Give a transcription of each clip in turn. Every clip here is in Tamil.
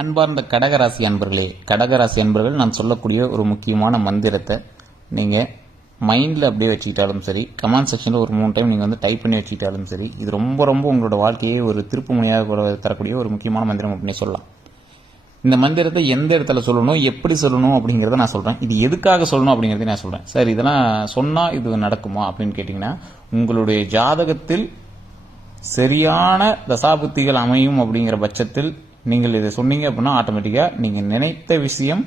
அன்பார்ந்த கடகராசி அன்பர்களே, கடகராசி அன்பர்கள் நான் சொல்லக்கூடிய ஒரு முக்கியமான மந்திரத்தை நீங்கள் மைண்டில் அப்படியே வச்சுக்கிட்டாலும் சரி, கமெண்ட் செக்ஷனில் ஒரு 3 டைம் நீங்கள் வந்து டைப் பண்ணி வச்சுக்கிட்டாலும் சரி, இது ரொம்ப ரொம்ப உங்களோட வாழ்க்கையை ஒரு திருப்பு முனையாக தரக்கூடிய ஒரு முக்கியமான மந்திரம் அப்படின்னு சொல்லலாம். இந்த மந்திரத்தை எந்த இடத்துல சொல்லணும், எப்படி சொல்லணும் அப்படிங்கிறத நான் சொல்கிறேன். இது எதுக்காக சொல்லணும் அப்படிங்கிறத நான் சொல்கிறேன். சார் இதெல்லாம் சொன்னால் இது நடக்குமா அப்படின்னு கேட்டிங்கன்னா, உங்களுடைய ஜாதகத்தில் சரியான தசாபுத்திகள் அமையும் அப்படிங்கிற பட்சத்தில் நீங்கள் இதை சொன்னீங்க அப்படின்னா ஆட்டோமேட்டிக்காக நீங்கள் நினைத்த விஷயம்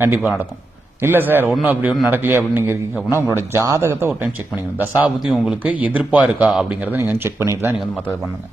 கண்டிப்பாக நடக்கும். இல்லை சார் ஒன்றும் அப்படி ஒன்றும் நடக்கலையே அப்படின்னு நீங்கள் இருக்கீங்க அப்படின்னா உங்களோட ஜாதகத்தை ஒரு டைம் செக் பண்ணிக்கணும். தசாபுத்தி உங்களுக்கு எதிர்ப்பாக இருக்கா அப்படிங்கிறத நீங்கள் வந்து செக் பண்ணிட்டு தான் நீங்கள் வந்து மற்றது பண்ணுங்க.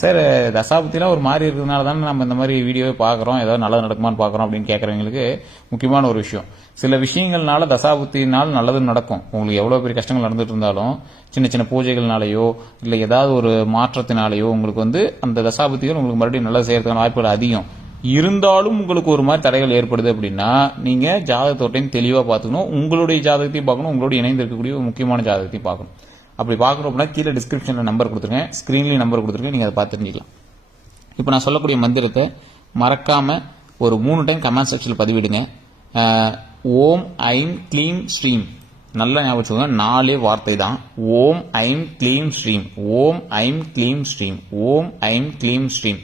சார் தசாபுத்திலாம் ஒரு மாதிரி இருக்கிறதுனால தானே நம்ம இந்த மாதிரி வீடியோவை பார்க்குறோம், ஏதாவது நல்லது நடக்குமான்னு பார்க்குறோம் அப்படின்னு கேட்குறவங்களுக்கு முக்கியமான ஒரு விஷயம், சில விஷயங்கள்னால தசாபுத்தினால் நல்லது நடக்கும். உங்களுக்கு எவ்வளோ பெரிய கஷ்டங்கள் நடந்துட்டு இருந்தாலும் சின்ன சின்ன பூஜைகள்னாலேயோ இல்லை ஏதாவது ஒரு மாற்றத்தினாலேயோ உங்களுக்கு வந்து அந்த தசாபுத்திகள் உங்களுக்கு மறுபடியும் நல்லது செய்யறதுக்கான வாய்ப்புகள் அதிகம் இருந்தாலும் உங்களுக்கு ஒரு மாதிரி தடைகள் ஏற்படுது அப்படின்னா நீங்கள் ஜாதகத்தோட்டையும் தெளிவாக பார்த்துக்கணும். உங்களுடைய ஜாதகத்தையும் பார்க்கணும், உங்களோட இணைந்து இருக்கக்கூடிய ஒரு முக்கியமான ஜாதகத்தையும் பார்க்கணும். அப்படி பார்க்கணும் அப்படின்னா கீழே டிஸ்கிரிப்ஷனில் நம்பர் கொடுத்துருக்கேன், ஸ்க்ரீன்லேயும் நம்பர் கொடுத்துருக்கேன், நீங்கள் அதை பார்த்து தெரிஞ்சுக்கலாம். இப்போ நான் சொல்லக்கூடிய மந்திரத்தை மறக்காமல் ஒரு 3 டைம் கமெண்ட் செக்ஷனில் பதிவிடுங்க. ஓம் ஐம் க்ளீம் ஸ்ரீம், நல்லா ஞாபகம் வச்சுக்கோங்க, 4 வார்த்தை தான். ஓம் ஐம் க்ளீம் ஸ்ரீம், ஓம் ஐம் க்ளீம் ஸ்ரீம், ஓம் ஐம் க்ளீம் ஸ்ரீம்.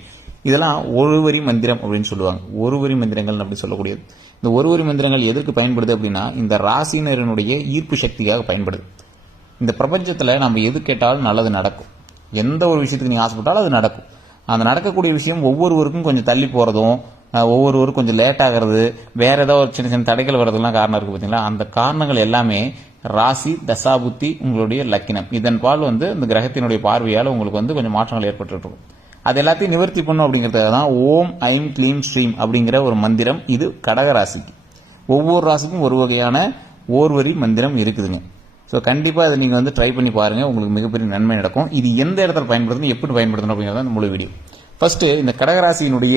இதெல்லாம் ஒரு வரி மந்திரம் அப்படின்னு சொல்லுவாங்க. ஒரு வரி மந்திரங்கள் அப்படி சொல்லக்கூடியது. இந்த ஒரு வரி மந்திரங்கள் எதற்கு பயன்படுது அப்படின்னா இந்த ராசினருடைய ஈர்ப்பு சக்திக்காக பயன்படுது. இந்த பிரபஞ்சத்தில் நம்ம எது கேட்டாலும் நல்லது நடக்கும். எந்த ஒரு விஷயத்துக்கு நீங்கள் ஆசைப்பட்டாலும் அது நடக்கும். அந்த நடக்கக்கூடிய விஷயம் ஒவ்வொருவருக்கும் கொஞ்சம் தள்ளி போகிறதும், ஒவ்வொருவருக்கும் கொஞ்சம் லேட் ஆகிறது, வேற ஏதாவது ஒரு சின்ன சின்ன தடைகள் வர்றதுலாம் காரணம் இருக்குது பார்த்தீங்களா. அந்த காரணங்கள் எல்லாமே ராசி தசாபுத்தி உங்களுடைய லக்கினம் இதன் பால் வந்து இந்த கிரகத்தினுடைய பார்வையால் உங்களுக்கு வந்து கொஞ்சம் மாற்றங்கள் ஏற்பட்டு இருக்கும். அது எல்லாத்தையும் நிவர்த்தி பண்ணும் அப்படிங்கிறதுக்காக தான் ஓம் ஐம் க்ளீம் ஸ்ரீம் அப்படிங்கிற ஒரு மந்திரம். இது கடக ராசிக்கு, ஒவ்வொரு ராசிக்கும் ஒரு வகையான ஓர்வரி மந்திரம் இருக்குதுங்க. ஸோ கண்டிப்பாக அதை நீங்கள் வந்து ட்ரை பண்ணி பாருங்கள், உங்களுக்கு மிகப்பெரிய நன்மை நடக்கும். இது எந்த இடத்துல பயன்படுத்தணும், எப்படி பயன்படுத்தணும் அப்படிங்கிறத இந்த முழு வீடியோ. ஃபர்ஸ்ட் இந்த கடகராசியினுடைய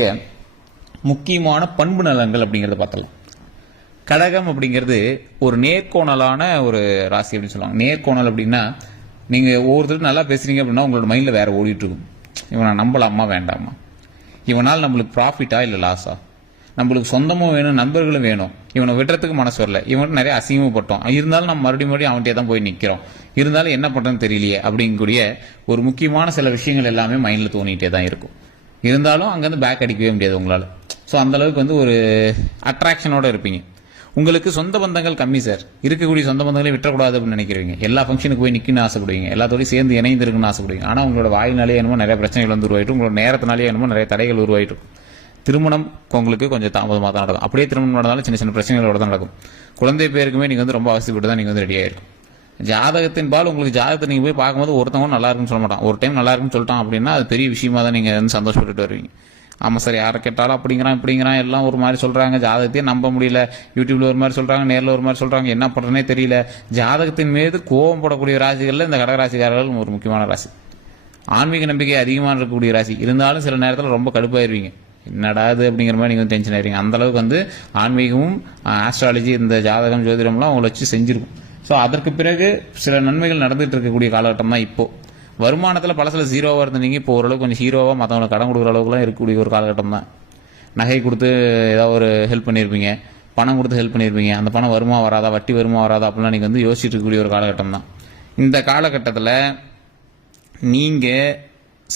முக்கியமான பண்பு நலன்கள் அப்படிங்கிறத பார்க்கலாம். கடகம் அப்படிங்கிறது ஒரு நேர்கோணலான ஒரு ராசி அப்படின்னு சொல்லுவாங்க. நேர்கோணல் அப்படின்னா நீங்கள் ஒவ்வொருத்தரும் நல்லா பேசுறீங்க அப்படின்னா உங்களோட மைண்டில் வேற ஓடிட்டு இருக்கும். இவனை நம்பலாமா வேண்டாமா, இவனால் நம்மளுக்கு ப்ராஃபிட்டா இல்லை லாஸா, நம்மளுக்கு சொந்தமும் வேணும் நண்பர்களும் வேணும், இவனை விடுறதுக்கு மனசு வரல, இவன் நிறைய அசிங்கப்பட்டோம், இருந்தாலும் நம்ம மறுபடியும் அவன்கிட்ட தான் போய் நிற்கிறோம், இருந்தாலும் என்ன பண்ணுறதுன்னு தெரியலையே அப்படிங்கக்கூடிய ஒரு முக்கியமான சில விஷயங்கள் எல்லாமே மைண்டில் தோணிகிட்டே தான் இருக்கும். இருந்தாலும் அங்கேருந்து பேக் அடிக்கவே முடியாது உங்களால். ஸோ அந்தளவுக்கு வந்து ஒரு அட்ராக்ஷனோடு இருப்பீங்க. உங்களுக்கு சொந்த பந்தங்கள் கம்மி சார், இருக்கக்கூடிய சொந்த பந்தங்களே விட்டுறக்கூடாது அப்படின்னு நினைக்கிறீங்க. எல்லா ஃபங்க்ஷனுக்கு போய் நிற்கணும்னு ஆசைப்படுவீங்க, எல்லாத்தோடையும் சேர்ந்து இணைந்து இருக்குன்னு ஆசைப்படுவீங்க. ஆனால் உங்களோட வாயினாலே என்னமோ நிறைய பிரச்சனைகள் வந்து உருவாயிட்டு, உங்களோட நேரத்தினாலே என்னமோ நிறைய தடைகள் உருவாயிட்டு, திருமணம் உங்களுக்கு கொஞ்சம் தாமதமாக தான் நடக்கும். அப்படியே திருமணம் நடந்தாலும் சின்ன சின்ன பிரச்சனைகளோட தான் நடக்கும். குழந்தை பேருக்குமே நீங்கள் வந்து ரொம்ப அவசியப்பட்டு தான் நீங்கள் வந்து ரெடியாக இருக்கும். ஜாதகத்தின் பால் உங்களுக்கு ஜாதகத்தை நீங்கள் போய் பார்க்கும்போது ஒருத்தவங்க நல்லா இருக்குன்னு சொல்ல மாட்டான். ஒரு டைம் நல்லா இருக்குன்னு சொல்லிட்டான் அப்படின்னா அது பெரிய விஷயமா தான் நீங்கள் வந்து சந்தோஷப்பட்டு வருவீங்க. ஆமாம் சார் யாரை கேட்டாலும் அப்படிங்கிறான் இப்படிங்கிறான் எல்லாம் ஒரு மாதிரி சொல்கிறாங்க, ஜாதகத்தையே நம்ப முடியல, யூடியூப்ல ஒரு மாதிரி சொல்கிறாங்க, நேரில் ஒரு மாதிரி சொல்கிறாங்க, என்ன பண்ணுறதுனே தெரியல. ஜாதகத்தின் மீது கோபம் போடக்கூடிய ராசிகளில் இந்த கடகராசிக்காரர்கள் ஒரு முக்கியமான ராசி. ஆன்மீக நம்பிக்கை அதிகமாக இருக்கக்கூடிய ராசி. இருந்தாலும் சில நேரத்தில் ரொம்ப கடுப்பாயிருவீங்க, என்னடாது அப்படிங்கிற மாதிரி நீங்கள் டென்ஷன் ஆயிருவீங்க. அந்தளவுக்கு வந்து ஆன்மீகமும் ஆஸ்ட்ராலஜி இந்த ஜாதகம் ஜோதிடம்லாம் அவங்களை வச்சு செஞ்சிருக்கும். ஸோ அதற்கு பிறகு சில நன்மைகள் நடந்துகிட்டு இருக்கக்கூடிய காலகட்டம் தான் இப்போது. வருமானத்தில் பலசில் ஜீரோவாக இருந்தீங்க, இப்போ ஓரளவுக்கு கொஞ்சம் ஹீரோவாக மற்றவங்களை கடன் கொடுக்குற அளவுக்குலாம் இருக்கக்கூடிய ஒரு காலகட்டம் தான். நகை கொடுத்து ஏதாவது ஒரு ஹெல்ப் பண்ணியிருப்பீங்க, பணம் கொடுத்து ஹெல்ப் பண்ணியிருப்பீங்க, அந்த பணம் வருமா வராதா, வட்டி வருமா வராதா அப்படிலாம் நீங்கள் வந்து யோசிச்சுட்டு இருக்கக்கூடிய ஒரு காலகட்டம் தான். இந்த காலகட்டத்தில் நீங்கள்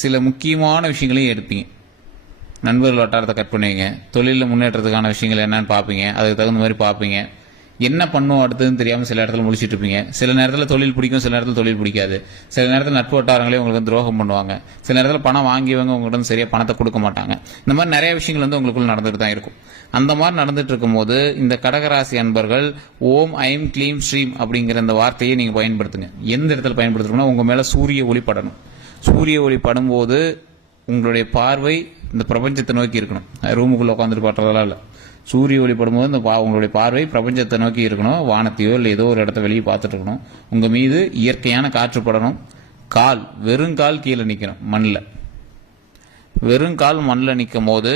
சில முக்கியமான விஷயங்களையும் எடுப்பீங்க. நண்பர்கள் வட்டாரத்தை கட் பண்ணுவீங்க, தொழிலில் முன்னேற்றத்துக்கான விஷயங்கள் என்னன்னு பார்ப்பீங்க, அதுக்கு தகுந்த மாதிரி பார்ப்பீங்க. என்ன பண்ணும் அடுத்ததுன்னு தெரியாமல் சில இடத்துல முடிச்சுட்டு இருப்பீங்க. சில நேரத்தில் தொழில் பிடிக்கும், சில நேரத்தில் தொழில் பிடிக்காது. சில நேரத்தில் நட்பு வட்டாரங்களே உங்களுக்கு துரோகம் பண்ணுவாங்க. சில நேரத்தில் பணம் வாங்கியவங்க உங்கள்கிட்ட சரியாக பணத்தை கொடுக்க மாட்டாங்க. இந்த மாதிரி நிறைய விஷயங்கள் வந்து உங்களுக்குள்ள நடந்துட்டு தான் இருக்கும். அந்த மாதிரி நடந்துட்டு இருக்கும்போது இந்த கடகராசி அன்பர்கள் ஓம் ஐம் க்ளீம் ஸ்ரீம் அப்படிங்கிற இந்த வார்த்தையை நீங்கள் பயன்படுத்துங்க. எந்த இடத்துல பயன்படுத்தணும்னா உங்கள் மேலே சூரிய ஒளி படணும். சூரிய ஒளி படும்போது உங்களுடைய பார்வை இந்த பிரபஞ்சத்தை நோக்கி இருக்கணும். ரூமுக்குள்ளே உட்காந்துட்டு பாட்டுறதெல்லாம் இல்லை. சூரிய ஒளி படும்போது இந்த உங்களுடைய பார்வை பிரபஞ்சத்தை நோக்கி இருக்கணும். வானத்தையோ இல்லை ஏதோ ஒரு இடத்த வெளியே பார்த்துட்டு இருக்கணும். உங்கள் மீது இயற்கையான காற்று படணும். கால் வெறுங்கால் கீழே நிற்கணும் மண்ணில். வெறுங்கால் மண்ணில் நிற்கும் போது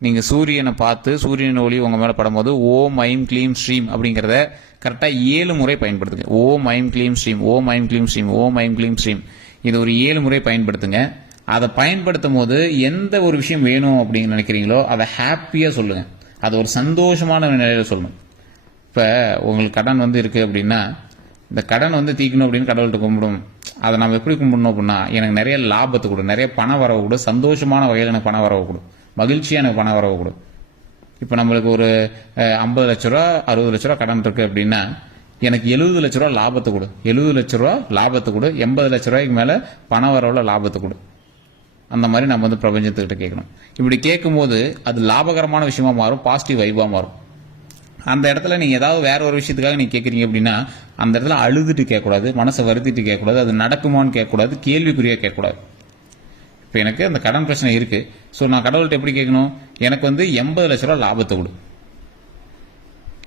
நீங்கள் சூரியனை பார்த்து சூரியன் ஒளி உங்கள் மேலே படும்போது ஓம் ஐம் க்ளீம் ஸ்ரீம் அப்படிங்கிறத கரெக்டாக 7 முறை பயன்படுத்துங்க. ஓம் ஐம் க்ளீம் ஸ்ரீம், ஓம் ஐம் க்ளீம் ஸ்ரீம், ஓம் ஐம் க்ளீம் ஸ்ரீம். இது ஒரு 7 முறை பயன்படுத்துங்க. அதை பயன்படுத்தும் போது எந்த ஒரு விஷயம் வேணும் அப்படின்னு நினைக்கிறீங்களோ அதை ஹாப்பியாக சொல்லுங்கள். அது ஒரு சந்தோஷமான நிலையில் சொல்லணும். இப்போ உங்களுக்கு கடன் வந்து இருக்குது அப்படின்னா, இந்த கடன் வந்து தீக்கணும் அப்படின்னு கடவுள்கிட்ட கும்பிடும். அதை நம்ம எப்படி கும்பிடணும் அப்படின்னா, எனக்கு நிறைய லாபத்தை கொடு, நிறைய பண வரவு கொடு, சந்தோஷமான வகையில் எனக்கு பண வரவு கொடு, மகிழ்ச்சியாக எனக்கு பண வரவு கொடு. இப்போ நம்மளுக்கு ஒரு 50 லட்ச ரூபா 60 லட்ச ரூபா கடன் இருக்குது அப்படின்னா, எனக்கு 70 லட்ச ரூபா லாபத்தை கொடு, 70 லட்ச ரூபா லாபத்தை கொடு, 80 லட்ச ரூபாய்க்கு மேலே பண வரவுல லாபத்தை கொடு. அந்த மாதிரி நம்ம வந்து பிரபஞ்சத்துக்கிட்ட கேட்கணும். இப்படி கேட்கும்போது அது லாபகரமான விஷயமா மாறும், பாசிட்டிவ் வைபாக மாறும். அந்த இடத்துல நீங்கள் ஏதாவது வேற ஒரு விஷயத்துக்காக நீங்கள் கேட்குறீங்க அப்படின்னா, அந்த இடத்துல அழுதுட்டு கேட்கக்கூடாது, மனசை வருத்திட்டு கேட்கக்கூடாது, அது நடக்குமான்னு கேட்கக்கூடாது, கேள்விக்குறியாக கேட்கக்கூடாது. இப்போ எனக்கு அந்த கடன் பிரச்சனை இருக்குது, ஸோ நான் கடவுள்கிட்ட எப்படி கேட்கணும், எனக்கு வந்து 80 லட்ச ரூபா லாபத்தை கொடு.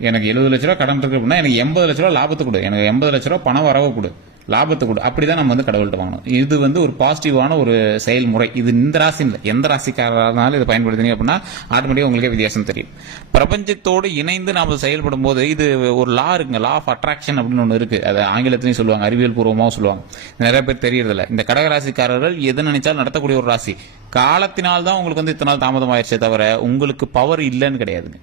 எனக்கு 70 லட்ச ரூபா கடன் இருக்கு அப்படின்னா எனக்கு 80 லட்ச ரூபா லாபத்தை கொடு, எனக்கு 80 லட்ச ரூபா பணம் வரவு கொடு, லாபத்தை கொடு. அப்படிதான் நம்ம வந்து கடவுள்கிட்ட வாங்கணும். இது வந்து ஒரு பாசிட்டிவான ஒரு செயல்முறை. இது இந்த ராசி இல்லை, எந்த ராசிக்காரனாலும் இதை பயன்படுத்தினீங்க அப்படின்னா ஆட்டோமேட்டிக்காக உங்களுக்கே வித்தியாசம் தெரியும். பிரபஞ்சத்தோடு இணைந்து நாம் செயல்படும் போது இது ஒரு லா இருக்குங்க, லா ஆஃப் அட்ராக்ஷன் அப்படின்னு ஒன்று இருக்கு. அதை ஆங்கிலத்திலையும் சொல்லுவாங்க, அறிவியல் பூர்வமாகவும் சொல்லுவாங்க. நிறைய பேர் தெரியறதில்ல. இந்த கடகராசிக்காரர்கள் எது நினைச்சாலும் நடத்தக்கூடிய ஒரு ராசி. காலத்தினால்தான் உங்களுக்கு வந்து இத்தனை நாள் தாமதம் ஆயிடுச்சே தவிர உங்களுக்கு பவர் இல்லைன்னு கிடையாதுங்க.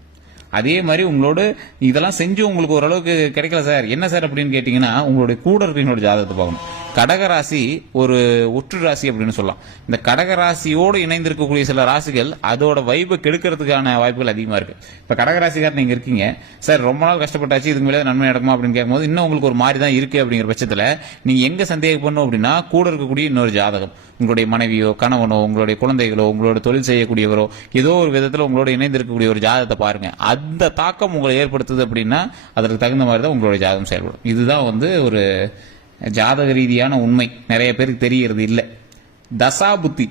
அதே மாதிரி உங்களோட இதெல்லாம் செஞ்சு உங்களுக்கு ஓரளவுக்கு கிடைக்கல சார், என்ன சார் அப்படின்னு கேட்டீங்கன்னா, உங்களுடைய கூட இருக்கிற ஜாதகத்தை பார்க்கணும். கடகராசி ஒரு ஒற்று ராசி அப்படின்னு சொல்லலாம். இந்த கடகராசியோடு இணைந்திருக்கக்கூடிய சில ராசிகள் அதோட வைப்பை கெடுக்கிறதுக்கான வாய்ப்புகள் அதிகமாக இருக்கு. இப்போ கடகராசிக்காரர் நீங்க இருக்கீங்க சார், ரொம்ப நாள் கஷ்டப்பட்டாச்சு, இதுக்கு மேலே நன்மை நடக்குமா அப்படின்னு கேட்கும்போது இன்னும் உங்களுக்கு ஒரு மாதிரி தான் இருக்கு. அப்படிங்கிற பட்சத்தில் நீங்க எங்க சந்தேகப்படணும் அப்படின்னா, கூட இருக்கக்கூடிய இன்னொரு ஜாதகம், உங்களுடைய மனைவியோ கணவனோ உங்களுடைய குழந்தைகளோ உங்களோட தொழில் செய்யக்கூடியவரோ ஏதோ ஒரு விதத்தில் உங்களோட இணைந்து இருக்கக்கூடிய ஒரு ஜாதகத்தை பாருங்க. அந்த தாக்கம் உங்களை ஏற்படுத்துது அப்படின்னா அதற்கு தகுந்த மாதிரி தான் உங்களுடைய ஜாதகம் செயல்படும். இதுதான் வந்து ஒரு ஜாதக ரீதியான உண்மை, நிறைய பேருக்கு தெரியறது இல்லை. தசாபுத்தி,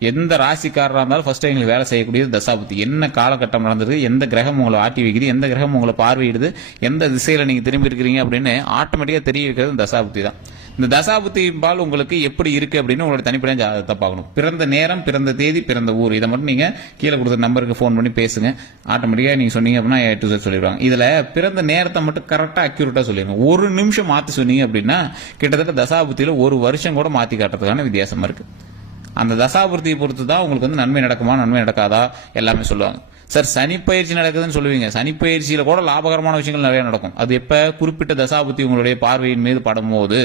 எந்த ராசிக்காரராக இருந்தாலும் ஃபர்ஸ்ட் எங்களுக்கு வேலை செய்யக்கூடியது தசாபுத்தி. என்ன காலகட்டம் நடந்திருக்கு, எந்த கிரகம் உங்களை ஆட்டி வைக்குது, எந்த கிரகம் உங்களை பார்வையிடுது, எந்த திசையில நீங்க திரும்பி இருக்கிறீங்க அப்படின்னு ஆட்டோமேட்டிக்கா தெரிய வைக்கிறது தசாபுத்தி தான். இந்த தசாபுத்திபால் உங்களுக்கு எப்படி இருக்கு அப்படின்னு உங்களோட தனிப்படையான ஜாதகத்தை பார்க்கணும். பிறந்த நேரம், பிறந்த தேதி, பிறந்த ஊர், இதை மட்டும் நீங்க கீழே கொடுத்த நம்பருக்கு ஃபோன் பண்ணி பேசுங்க. ஆட்டோமேட்டிக்கா நீங்க சொன்னீங்க அப்படின்னா A to Z சொல்லிடுவாங்க. இதுல பிறந்த நேரத்தை மட்டும் கரெக்டா அக்யூரேட்டா சொல்லிடுங்க. ஒரு நிமிஷம் மாத்தி சொன்னீங்க அப்படின்னா கிட்டத்தட்ட தசாபுத்தியில ஒரு வருஷம் கூட மாத்தி காட்டுறதுக்கான வித்தியாசம் இருக்கு. அந்த தசாபுத்தியை பொறுத்து தான் உங்களுக்கு வந்து நன்மை நடக்குமா நன்மை நடக்காதா எல்லாமே சொல்லுவாங்க. சார் சனி பயிற்சி நடக்குதுன்னு சொல்லுவீங்க, சனி பயிற்சியில கூட லாபகரமான விஷயங்கள் நிறைய நடக்கும். அது எப்ப குறிப்பிட்ட தசாபுத்தி உங்களுடைய பார்வையின் மீது படும்போது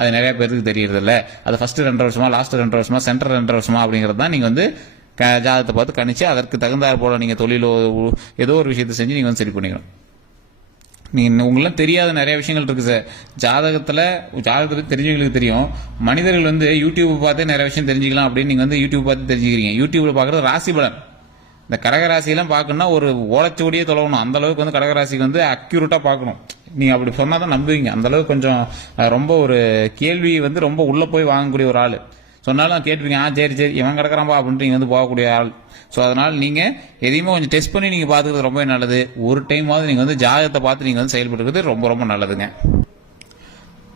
அது நிறைய பேருக்கு தெரியறது இல்ல. அது ஃபர்ஸ்ட் 2 வருஷமா, லாஸ்ட் 2 வருஷமா, சென்டர் 2 வருஷமா அப்படிங்கிறது தான் நீங்க வந்து ஜாதகத்தை பார்த்து கணிச்சு அதற்கு தகுந்தாற் போல நீங்க தொழிலோ ஏதோ ஒரு விஷயத்தை செஞ்சு நீங்க வந்து சரி பண்ணிக்கணும். நீங்க உங்களுக்கு தெரியாத நிறைய விஷயங்கள் இருக்கு சார். ஜாதகத்தை தெரிஞ்சவங்களுக்கு தெரியும். மனிதர்கள் வந்து யூடியூப் பார்த்து நிறைய விஷயம் தெரிஞ்சுக்கலாம் அப்படின்னு நீங்க வந்து யூடியூப் பார்த்து தெரிஞ்சுக்கிறீங்க. யூடியூப்ல பாக்குறது ராசி பலன். இந்த கடகராசியெல்லாம் பார்க்கணும்னா ஒரு ஓலச்சோடியே தொலைவணும். அந்த அளவுக்கு வந்து கடகராசிக்கு வந்து அக்யூரேட்டா பார்க்கணும். நீங்க அப்படி சொன்னாதான் நம்புவீங்க. அந்த அளவுக்கு கொஞ்சம் ரொம்ப ஒரு கேள்வி வந்து ரொம்ப உள்ள போய் வாங்கக்கூடிய ஒரு ஆள் சொன்னாலும் கேட்டுப்பீங்க. சரி சரி இவன் கிடக்குறான்பா அப்படின்ட்டு நீங்க வந்து போகக்கூடிய ஆள். ஸோ அதனால நீங்க எதையுமே கொஞ்சம் டெஸ்ட் பண்ணி நீங்க பாத்துக்கிறது ரொம்ப நல்லது. ஒரு டைமாவது நீங்க வந்து ஜாதகத்தை பார்த்து நீங்க வந்து செயல்படுறது ரொம்ப ரொம்ப நல்லதுங்க.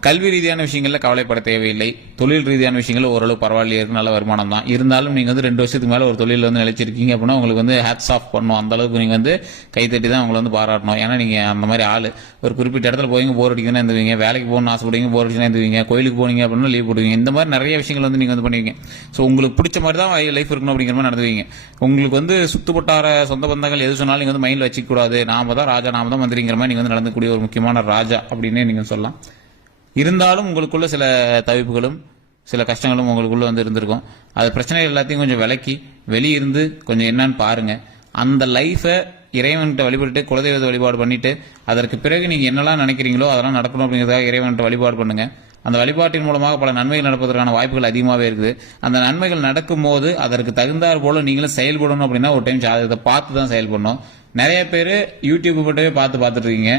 கல்வி ரீதியான விஷயங்கள்ல கவலைப்பட தேவையில்லை. தொழில் ரீதியான விஷயங்கள் ஓரளவு பரவாயில்லையே இருக்கு, நல்ல வருமானம் தான். இருந்தாலும் நீங்க வந்து 2 வருஷத்துக்கு மேல ஒரு தொழில் வந்து நிலைச்சிருக்கீங்க அப்படின்னா உங்களுக்கு வந்து ஹேட்ஸ் ஆஃப் பண்ணணும். அந்த அளவுக்கு நீங்க வந்து கைத்தட்டி தான் உங்களை வந்து பாராட்டணும். ஏன்னா நீங்க அந்த மாதிரி ஆளு. ஒரு குறிப்பிட்ட இடத்துல போய் போர் அடிக்கணும்னு இருந்துவீங்க, வேலைக்கு போகணும்னு ஆசைப்படுவீங்க, போர் அடிச்சுனா இருந்துவீங்க, கோயிலுக்கு போனீங்க அப்படின்னா லீவ் போடுவீங்க. இந்த மாதிரி நிறைய விஷயங்கள் வந்து நீங்க வந்து பண்ணுவீங்க. ஸோ உங்களுக்கு பிடிச்ச மாதிரி தான் லைஃப் இருக்கணும் அப்படிங்கிற மாதிரி நடந்துவீங்க. உங்களுக்கு வந்து சுத்துப்பட்டார சொந்த பந்தங்கள் எது சொன்னாலும் நீங்க வந்து மைண்ட்ல வச்சுக்க கூடாது. நாம தான் ராஜா, நாம தான் மந்திரிங்கிற மாதிரி நீங்க வந்து நடந்துக்கூடிய ஒரு முக்கியமான ராஜா அப்படின்னே நீங்க சொல்லலாம். இருந்தாலும் உங்களுக்குள்ள சில தவிப்புகளும் சில கஷ்டங்களும் உங்களுக்குள்ள வந்து இருந்திருக்கும். அது பிரச்சனைகள் எல்லாத்தையும் கொஞ்சம் விலக்கி வெளியிருந்து கொஞ்சம் என்னன்னு பாருங்க. அந்த லைஃபை இறைவன்கிட்ட வழிபட்டு குலதெய்வத்தை வழிபாடு பண்ணிட்டு அதற்கு பிறகு நீங்க என்னெல்லாம் நினைக்கிறீங்களோ அதெல்லாம் நடக்கணும் அப்படிங்கிறதுக்காக இறைவன்கிட்ட வழிபாடு பண்ணுங்க. அந்த வழிபாட்டின் மூலமாக பல நன்மைகள் நடப்பதற்கான வாய்ப்புகள் அதிகமாகவே இருக்குது. அந்த நன்மைகள் நடக்கும் போது அதற்கு தகுந்தாற் போல நீங்களும் செயல்படணும் அப்படின்னா ஒரு டைம் ஜாதகத்தை பார்த்து தான் செயல்படணும். நிறைய பேர் யூடியூப் மட்டுமே பார்த்துட்டு இருக்கீங்க.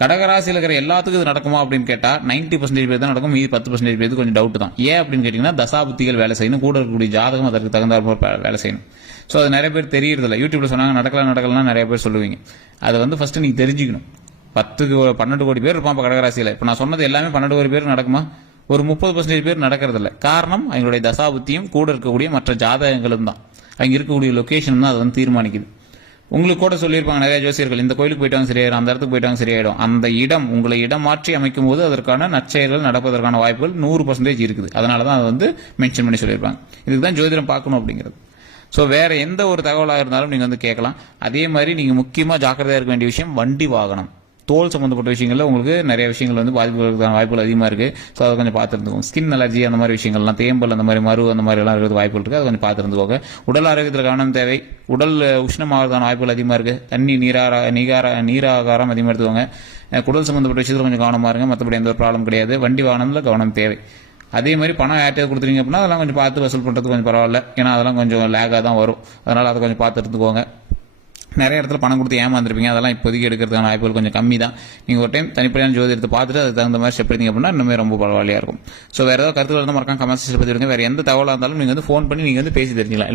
கடகராசியில் இருக்கிற எல்லாத்துக்கும் இது நடக்குமா அப்படின்னு கேட்டா 90% பேர் தான் நடக்கும். மீதி 10% பேருக்கு கொஞ்சம் டவுட் தான். ஏன் அப்படின்னு கேட்டீங்கன்னா தசாபுத்திகள் வேலை செய்யணும், கூட இருக்கக்கூடிய ஜாதகம் அதற்கு தகுந்தாற் போல வேலை செய்யணும். ஸோ அது நிறைய பேர் தெரியறதில்ல. யூடியூப்ல சொன்னாங்க நடக்கலாம் நிறைய பேர் சொல்லுவீங்க. அதை வந்து ஃபர்ஸ்ட் நீங்க தெரிஞ்சுக்கணும். 12 கோடி பேர் இருப்பான் கடகராசியில. இப்ப நான் சொன்னது எல்லாமே 12 கோடி பேர் நடக்குமா? ஒரு 30% பேர் நடக்கிறதில்ல. காரணம் அவங்களுடைய தசாபுத்தியும் கூட இருக்கக்கூடிய மற்ற ஜாதகங்களும் தான். அங்க இருக்கக்கூடிய லொகேஷன் தான் அதை வந்து தீர்மானிக்குது. உங்களுக்கு கூட சொல்லியிருப்பாங்க நிறைய ஜோசியர்கள், இந்த கோயிலுக்கு போயிட்டாங்க சரியாயிடும், அந்த இடத்துக்கு போயிட்டாங்க சரியாயிடும். அந்த இடம் உங்களை இடம் மாற்றி அமைக்கும் போது அதற்கான நற்செயல்கள் நடப்பதற்கான வாய்ப்புகள் 100% இருக்குது. அதனால தான் அதை வந்து மென்ஷன் பண்ணி சொல்லியிருப்பாங்க. இதுக்கு தான் ஜோதிடம் பார்க்கணும் அப்படிங்கிறது. ஸோ வேற எந்த ஒரு தகவலாக இருந்தாலும் நீங்கள் வந்து கேட்கலாம். அதே மாதிரி நீங்கள் முக்கியமாக ஜாக்கிரதையாக இருக்க வேண்டிய விஷயம் வண்டி வாகனம், தோல் சம்மந்தப்பட்ட விஷயங்கள்ல உங்களுக்கு நிறைய விஷயங்கள் வந்து பாதிப்புகளுக்கான வாய்ப்புகள் அதிகமாக இருக்குது. ஸோ அதை கொஞ்சம் பார்த்துருந்துக்கும். ஸ்கின் அலர்ஜி அந்த மாதிரி விஷயங்கள்லாம், தேம்பல் அந்த மாதிரி மரு அந்த மாதிரி எல்லாம் இருக்கிறது வாய்ப்புகள் இருக்குது. அது கொஞ்சம் பார்த்துருந்துக்கோங்க. உடல் ஆரோக்கியத்தில் கவனம் தேவை. உடல் உஷ்ணமாகிறதான வாய்ப்புகள் அதிகமாக இருக்குது. தண்ணி நீராகாரம் அதிகமாக எடுத்துக்கோங்க. குடல் சம்மந்தப்பட்ட விஷயத்தில் கொஞ்சம் கவனமாக இருங்க. மற்றபடி எந்த ஒரு ப்ராப்ளம் கிடையாது. வண்டி வாகனத்தில் கவனம் தேவை. அதே மாதிரி பணம் யார்ட்டையாவது கொடுத்துருங்க அப்படின்னா அதெல்லாம் கொஞ்சம் பார்த்து வசூல் பண்ணுறது கொஞ்சம் பரவாயில்ல. ஏன்னா அதெல்லாம் கொஞ்சம் லேகாக தான் வரும். அதனால் அதை கொஞ்சம் பார்த்து எடுத்துக்கோங்க. நிறைய இடத்துல பணம் கொடுத்து ஏமாந்துருப்பீங்க. அதெல்லாம் இப்போதைக்கு எடுக்கிறதுக்கான வாய்ப்புகள் கொஞ்சம் கம்மி தான். நீங்கள் ஒரு டைம் தனிப்படையான ஜோதிடத்தை பார்த்துட்டு அதுக்கு தகுந்த மாதிரி ஸ்டெப் எடுத்தீங்க அப்படின்னா இன்னுமே ரொம்ப பரவாயில்லையா இருக்கும். ஸோ வேறு ஏதாவது கருத்துக்கள் இருந்தால் மறக்காம கமெண்ட் செக்ஷன் பற்றி விடுங்க. வேறு எந்த தகவலாக இருந்தாலும் நீங்கள் வந்து ஃபோன் பண்ணி நீங்கள் வந்து பேசி தெரிஞ்சுக்கலாம்.